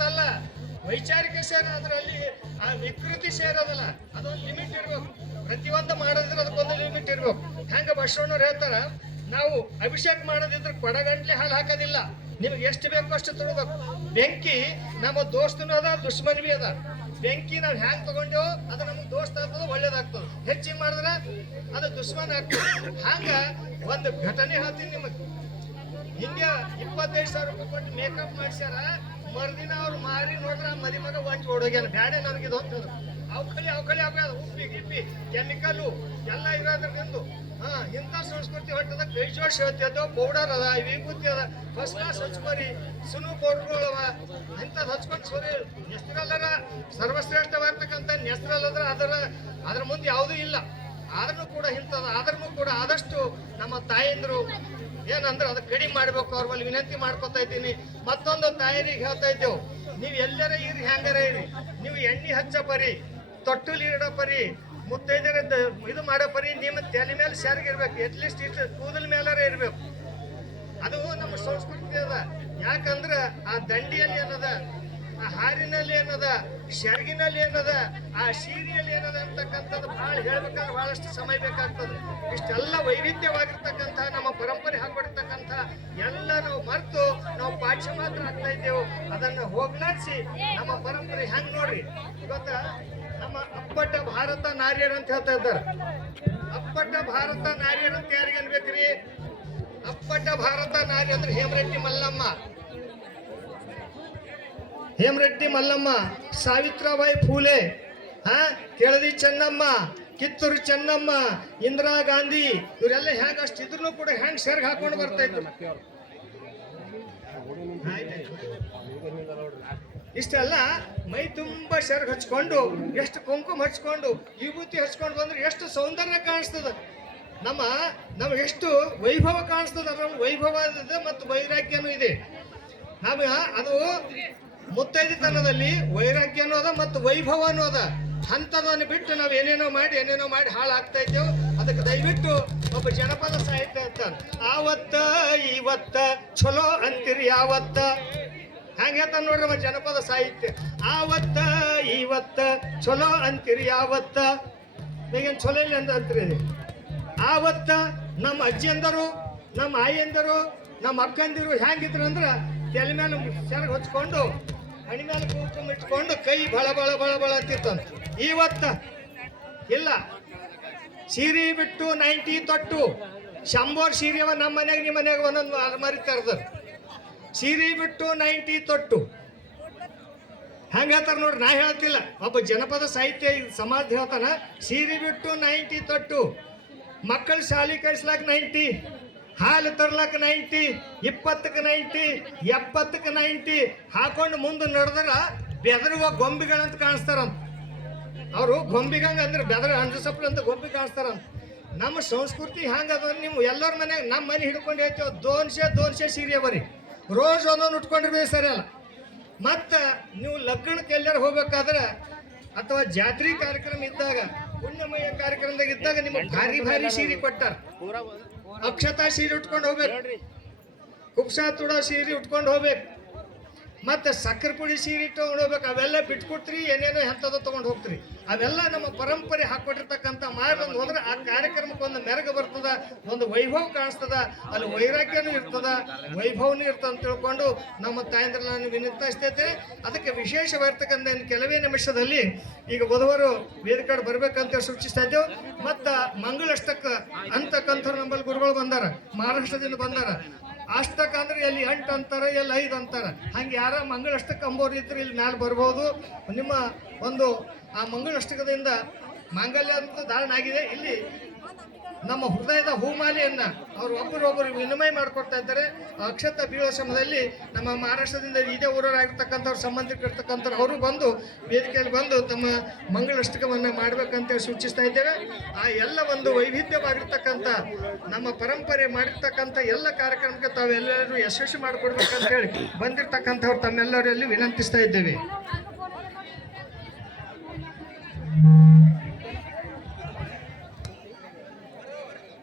ಅಂತಲ್ಲ. ವೈಚಾರಿಕ ಸೇರ ಅದರಲ್ಲಿ ಆ ವಿಕೃತಿ ಸೇರೋದಲ್ಲ ಅದೊಂದು ಲಿಮಿಟ್ ಇರ್ಬೇಕು. ಪ್ರತಿಯೊಂದು ಮಾಡೋದಿದ್ರೆ ಅದಕ್ಕೊಂದು ಲಿಮಿಟ್ ಇರ್ಬೇಕು. ಹೆಂಗ ಬಸವಣ್ಣವ್ರು ಹೇಳ್ತಾರ, ನಾವು ಅಭಿಷೇಕ ಮಾಡೋದಿದ್ರೆ ಕೊಡಗಂಟ್ಲೆ ಹಾಲು ಹಾಕೋದಿಲ್ಲ. ನಿಮ್ಗೆ ಎಷ್ಟು ಬೇಕೋ ಅಷ್ಟು ತೊಡಬೇಕು ಬೆಂಕಿ ನಮ್ಮ ದೋಸ್ತನೂ ಅದ ದುಶ್ಮನ್ ಬಿ ಅದ. ಬೆಂಕಿ ನಾವು ಹ್ಯಾಂಗ್ ತಗೊಂಡೇವೋ ಅದು ನಮ್ಗೆ ದೋಸ್ತ ಆಗ್ತದ ಒಳ್ಳೇದಾಗ್ತದ. ಹೆಚ್ಚಿಗೆ ಮಾಡಿದ್ರೆ ಅದು ದುಶ್ಮನ್ ಆಗ್ತದೆ. ಹಂಗ ಒಂದು ಘಟನೆ ಹೇಳ್ತೀನಿ ನಿಮಗೆ. ಹಿಂಗೆ ಇಪ್ಪತ್ತೈದು ಸಾವಿರ ರೂಪಾಯಿ ಕೊಟ್ಟು ಮೇಕಪ್ ಮಾಡ್ಸ್ಯಾರ ಮರ್ದಿನ ಅವ್ರು ಮಾರಿ ನೋಡಿದ್ರ ಮದಿ ಮಗ ಒಂಚ್ ಓಡೋಗ್ಯಾನ. ಬ್ಯಾಡ ನನಗೆ ಇದು ಅಂತ ಅವಕಳಿ ಅವಕಳಿ ಆಗ್ಯಾದ ಉಪ್ಪಿ, ಗಿಪ್ಪಿ, ಕೆಮಿಕಲ್ಲು, ಎಲ್ಲ ಇರೋದ್ರಿಂದ ಹಾ, ಇಂಥ ಸಂಸ್ಕೃತಿ ಹೊಟ್ಟದ ಕೈ ಜೋಶ್ ಹೇಳ್ತಿದ್ದೋ ಪೌಡರ್ ಅದ ವಿಭೂತಿ ಅದ. ಫಸ್ಟ್ ಕ್ಲಾಸ್ ಹಚ್ಕೋರಿ, ಸುನು ಪೌಡರ್ಗಳು ಅವ. ಇಂಥದ್ದು ಹಚ್ಕೊಂಡು ಸೋರಿ. ನೆಸ್ತ್ರಲ್ಲರ ಸರ್ವಶ್ರೇಷ್ಠವಾಗಿರ್ತಕ್ಕಂಥ ನೆಸ್ತ್ರಲ್ಲದ್ರ ಅದರ ಅದ್ರ ಮುಂದೆ ಯಾವುದೂ ಇಲ್ಲ. ಆದ್ರೂ ಕೂಡ ಇಂಥದ್ದು ಆದ್ರೂ ಕೂಡ ಆದಷ್ಟು ನಮ್ಮ ತಾಯಂದ್ರು ಏನಂದ್ರೆ ಅದು ಕಡಿಮೆ ಮಾಡ್ಬೇಕು ಅವ್ರ ಮೇಲೆ ವಿನಂತಿ ಮಾಡ್ಕೊತಾ ಇದ್ದೀನಿ. ಮತ್ತೊಂದು ತಾಯರಿಗೆ ಹೇಳ್ತಾ ಇದ್ದೇವು, ನೀವು ಎಲ್ಲರ ಇರಿ, ಹ್ಯಾಂಗಾರ ಇರಿ. ನೀವು ಎಣ್ಣೆ ಹಚ್ಚ ಪರಿ, ತೊಟ್ಟುಲಿ ಲೀಡ ಪರಿ ಮುತ್ತೈದರ ಇದು ಮಾಡೋ ಪರಿ, ನಿಮ್ಮ ತಲೆ ಮೇಲೆ ಸ್ಯಾರಿಗಿರ್ಬೇಕು ಅಟ್ಲೀಸ್ಟ್ ಇಷ್ಟು ಕೂದಲ ಮೇಲಾರ ಇರ್ಬೇಕು. ಅದು ನಮ್ಮ ಸಂಸ್ಕೃತಿ ಅದ. ಯಾಕಂದ್ರೆ ಆ ದಂಡಿಯಲ್ಲಿ ಏನದ ಆ ಹಾರಿನಲ್ಲಿ ಏನದ, ಶರ್ಗಿನಲ್ಲಿ ಏನದ, ಆ ಸೀರಿಯಲ್ಲಿ ಏನದ ಅಂತಕ್ಕಂಥದ್ದು ಬಹಳ ಹೇಳ್ಬೇಕಾದ್ರೆ ಬಹಳಷ್ಟು ಸಮಯ ಬೇಕಾಗ್ತದೆ. ಇಷ್ಟೆಲ್ಲ ವೈವಿಧ್ಯವಾಗಿರ್ತಕ್ಕಂಥ, ನಮ್ಮ ಪರಂಪರೆ ಹಾಕೊಂಡಿರ್ತಕ್ಕಂಥ ಎಲ್ಲ ನಾವು ಮರೆತು ನಾವು ಪಾಠ್ಯ ಮಾತ್ರ ಆಗ್ತಾ ಇದ್ದೇವೆ. ಅದನ್ನು ಹೋಗ್ಲಾಡಿಸಿ ನಮ್ಮ ಪರಂಪರೆ ಹೆಂಗ್ ನೋಡ್ರಿ? ಇವತ್ತ ನಮ್ಮ ಅಪ್ಪಟ ಭಾರತ ನಾರಿಯರ್ ಅಂತ ಹೇಳ್ತಾ ಇದ್ದಾರೆ. ಅಪ್ಪಟ ಭಾರತ ನಾರಿಯರು ಅಂತ ಯಾರಿಗೆ ಅನ್ಬೇಕ್ರಿ ಅಪ್ಪಟ ಭಾರತ ನಾರಿ ಅಂದ್ರೆ ಹೇಮರೆಡ್ಡಿ ಮಲ್ಲಮ್ಮ. ಹೇಮರೆಡ್ಡಿ ಮಲ್ಲಮ್ಮ, ಸಾವಿತ್ರಾಬಾಯಿ ಫೂಲೆ, ಹಾ, ಕೆಳದಿ ಚೆನ್ನಮ್ಮ, ಕಿತ್ತೂರು ಚೆನ್ನಮ್ಮ, ಇಂದಿರಾ ಗಾಂಧಿ, ಇವರೆಲ್ಲ ಹ್ಯಾಂಗ ಅಷ್ಟು ಇದ್ರು ಕೂಡ ಹ್ಯಾಂಗ್ ಸೆರ್ಗ್ ಹಾಕೊಂಡು ಬರ್ತಾ ಇದ್ರು. ಇಷ್ಟೆಲ್ಲ ಮೈ ತುಂಬಾ ಸೆರ್ಗ್ ಹಚ್ಕೊಂಡು, ಎಷ್ಟು ಕುಂಕುಮ ಹಚ್ಕೊಂಡು, ವಿಭೂತಿ ಹಚ್ಕೊಂಡು ಬಂದ್ರೆ ಎಷ್ಟು ಸೌಂದರ್ಯ ಕಾಣಿಸ್ತದ. ನಮ್ಮ, ನಮ್ಗೆ ಎಷ್ಟು ವೈಭವ ಕಾಣಿಸ್ತದ ವೈಭವ ಇದೆ ಮತ್ತು ವೈರಾಗ್ಯನೂ ಇದೆ. ನಮಗೆ ಅದು ಮುತ್ತೈದಿತನದಲ್ಲಿ ವೈರಾಗ್ಯನೂ ಅದ ಮತ್ತು ವೈಭವನೂ ಅದ ಹಂತದನ್ನು ಬಿಟ್ಟು ನಾವು ಏನೇನೋ ಮಾಡಿ ಏನೇನೋ ಮಾಡಿ ಹಾಳಾಗ್ತಾ ಇದ್ದೇವೆ, ಅದಕ್ಕೆ ದಯವಿಟ್ಟು ಒಬ್ಬ ಜನಪದ ಸಾಹಿತ್ಯ ಅಂತ ಆವತ್ತ ಇವತ್ತ ಚಲೋ ಅಂತೀರಿ ಯಾವತ್ತ? ಹಂಗೆ ಅಂತ ನೋಡ್ರಿ ನಮ್ಮ ಜನಪದ ಸಾಹಿತ್ಯ. ಆವತ್ತ ಇವತ್ತ ಚಲೋ ಅಂತೀರಿ ಯಾವತ್ತ? ಈಗೇನು ಚಲೋ ಇಲ್ಲ ಅಂತ ಅಂತೀರಿ. ಆವತ್ತ, ನಮ್ಮ ಅಜ್ಜಿಯಂದರು ನಮ್ಮ ಆಯಿಯಂದರು ನಮ್ಮ ಅಕ್ಕಂದಿರು ಹೆಂಗಿದ್ರು ಅಂದ್ರೆ ತಲೆ ಮೇಲೆ ಹೊಚ್ಕೊಂಡು ಹಣಿ ಮೇಲೆ ಕುಂಕುಮ ಇಟ್ಕೊಂಡು ಕೈ ಬಳ ಬಳ ಬಳ ಬಳ ಅಂತಿತ್ತಂತ. ಇವತ್ತ ಇಲ್ಲ. ಸೀರೆ ಬಿಟ್ಟು ನೈಂಟಿ ತೊಟ್ಟು. ಶಂಬೋರ್ ಸೀರೆ ನಮ್ಮ ಮನೆಗೆ ನಿಮ್ಮ ಮನೆಗೆ ಒಂದೊಂದು ಅಲ್ಮಾರಿ ತರದರು ಸೀರೆ ಬಿಟ್ಟು ನೈಂಟಿ ತೊಟ್ಟು. ಹೆಂಗ ಹೇಳ್ತಾರ ನೋಡ್ರಿ ನಾ ಹೇಳ್ತಿಲ್ಲ. ಒಬ್ಬ ಜನಪದ ಸಾಹಿತ್ಯ ಸಮಾಜ ಹೇಳ್ತಾನ, ಸೀರೆ ಬಿಟ್ಟು ನೈಂಟಿ ತೊಟ್ಟು. ಮಕ್ಕಳು ಶಾಲೆ ಕಳಿಸ್ಲಾಕ ನೈಂಟಿ. ಹಾಲು ತರ್ಲಕ್ಕ ನೈಂಟಿ ಇಪ್ಪತ್ತಕ್ಕೆ ನೈಂಟಿ ಎಪ್ಪತ್ತಕ್ಕೆ ನೈಂಟಿ ಹಾಕೊಂಡು ಮುಂದೆ ನಡೆದ್ರ ಬೆದರುವ ಗೊಂಬೆಗಳಂತ ಕಾಣಿಸ್ತಾರಂತ ಅವರು ಗೊಂಬಿಗಂಗ ಅಂದ್ರೆ ಬೆದರ ಅಂಜಸಪ್ಲ ಅಂತ ಗೊಂಬಿ ಕಾಣಿಸ್ತಾರಂತ ನಮ್ಮ ಸಂಸ್ಕೃತಿ ಹಂಗದ ನೀವು ಎಲ್ಲರ ಮನ್ಯಾಗ ನಮ್ಮ ಮನೆ ಹಿಡ್ಕೊಂಡು ಹೇಳ್ತೇವೆ, ದೋನ್ಸೆ ದೋನ್ಶೆ ಸೀರೆ ಬರೀ. ರೋಜ್ ಒಂದೊಂದು ಉಟ್ಕೊಂಡಿರ್ಬೇಕು ಸರಿ ಅಲ್ಲ ಮತ್ತು ನೀವು ಲಗ್ನಕ್ಕೆ ಎಲ್ಲರೂ ಹೋಗ್ಬೇಕಾದ್ರೆ ಅಥವಾ ಜಾತ್ರೆ ಕಾರ್ಯಕ್ರಮ ಇದ್ದಾಗ, ಪುಣ್ಯಮಯ ಕಾರ್ಯಕ್ರಮದಾಗ ಇದ್ದಾಗ ನಿಮಗೆ ಭಾರಿ ಭಾರಿ ಸೀರೆ ಕೊಟ್ಟಾರ. ಅಕ್ಷತಾ ಸೀರೆ ಉಟ್ಕೊಂಡು ಹೋಗ್ಬೇಕು. ಕುಪ್ಸಾ ತುಡ ಸೀರೆ ಉಟ್ಕೊಂಡು ಹೋಗ್ಬೇಕು. ಮತ್ತೆ ಸಕ್ಕರೆ ಪುಡಿ ಸೀರೆ ತಗೊಂಡು ಹೋಗ್ಬೇಕು. ಅವೆಲ್ಲ ಬಿಟ್ಕೊಡ್ತೀರಿ ಏನೇನೋ ಎಂಥದ್ದು ತೊಗೊಂಡು ಹೋಗ್ತೀರಿ. ಅವೆಲ್ಲ ನಮ್ಮ ಪರಂಪರೆ ಹಾಕೊಟ್ಟಿರ್ತಕ್ಕಂಥ ಒಂದು ಹೋದ್ರೆ ಆ ಕಾರ್ಯಕ್ರಮಕ್ಕೆ ಒಂದು ಮೆರಗು ಬರ್ತದ, ಒಂದು ವೈಭವ ಕಾಣಿಸ್ತದ. ಅಲ್ಲಿ ವೈರಾಗ್ಯನೂ ಇರ್ತದ, ವೈಭವನೂ ಇರ್ತದೆ ಅಂತ ತಿಳ್ಕೊಂಡು ನಮ್ಮ ತಾಯಂದ್ರ ನಾನು ವಿನಂತಿಸ್ತೈತೆ ಅದಕ್ಕೆ ವಿಶೇಷವಾಗಿರ್ತಕ್ಕಂಥ ಕೆಲವೇ ನಿಮಿಷದಲ್ಲಿ ಈಗ ಬುಧವಾರು ವೇದಿಕಾಡ್ ಬರ್ಬೇಕಂತ ಸೂಚಿಸ್ತಾ ಇದ್ದೇವೆ. ಮತ್ತು ಮಂಗಳಷ್ಟಕ್ಕೆ ಅಂತಕ್ಕಂಥವ್ರು ನಮ್ಮಲ್ಲಿ ಗುರುಗಳು ಬಂದಾರ ಮಹಾರಾಷ್ಟ್ರದಿಂದ ಬಂದಾರ. ಅಷ್ಟಕ್ಕೆ ಅಂದ್ರೆ ಎಲ್ಲಿ ಎಂಟು ಅಂತಾರ, ಎಲ್ಲಿ ಐದು ಅಂತಾರೆ. ಹಂಗೆ ಯಾರ ಮಂಗಳಷ್ಟಕ್ಕೆ ಅಂಬೋರು ಇದ್ರೆ ಇಲ್ಲಿ ಮ್ಯಾಲೆ ಬರ್ಬೋದು. ನಿಮ್ಮ ಒಂದು ಆ ಮಂಗಳಷ್ಟಕದಿಂದ ಮಾಂಗಲ್ಯ ಅಂತ ಧಾರಣ ಆಗಿದೆ. ಇಲ್ಲಿ ನಮ್ಮ ಹೃದಯದ ಹೂಮಾಲೆಯನ್ನು ಅವರು ಒಬ್ಬರೊಬ್ಬರು ವಿನಿಮಯ ಮಾಡಿಕೊಡ್ತಾ ಇದ್ದಾರೆ. ಅಕ್ಷತ ಬೀಳೋ ಸಮಯದಲ್ಲಿ ನಮ್ಮ ಮಹಾರಾಷ್ಟ್ರದಿಂದ ಇದೇ ಊರವರಾಗಿರ್ತಕ್ಕಂಥವ್ರು ಸಂಬಂಧಿಕರ್ತಕ್ಕಂಥವ್ರು ಅವರು ಬಂದು ವೇದಿಕೆಯಲ್ಲಿ ಬಂದು ತಮ್ಮ ಮಂಗಳಷ್ಟಕವನ್ನು ಮಾಡಬೇಕಂತೇಳಿ ಸೂಚಿಸ್ತಾ ಇದ್ದೇವೆ. ಆ ಎಲ್ಲ ಒಂದು ವೈವಿಧ್ಯವಾಗಿರ್ತಕ್ಕಂಥ ನಮ್ಮ ಪರಂಪರೆ ಮಾಡಿರ್ತಕ್ಕಂಥ ಎಲ್ಲ ಕಾರ್ಯಕ್ರಮಕ್ಕೆ ತಾವೆಲ್ಲರೂ ಯಶಸ್ವಿ ಮಾಡಿಕೊಡ್ಬೇಕಂತ ಹೇಳಿ ಬಂದಿರ್ತಕ್ಕಂಥವ್ರು ತಮ್ಮೆಲ್ಲರಲ್ಲಿ ವಿನಂತಿಸ್ತಾ ಇದ್ದೇವೆ.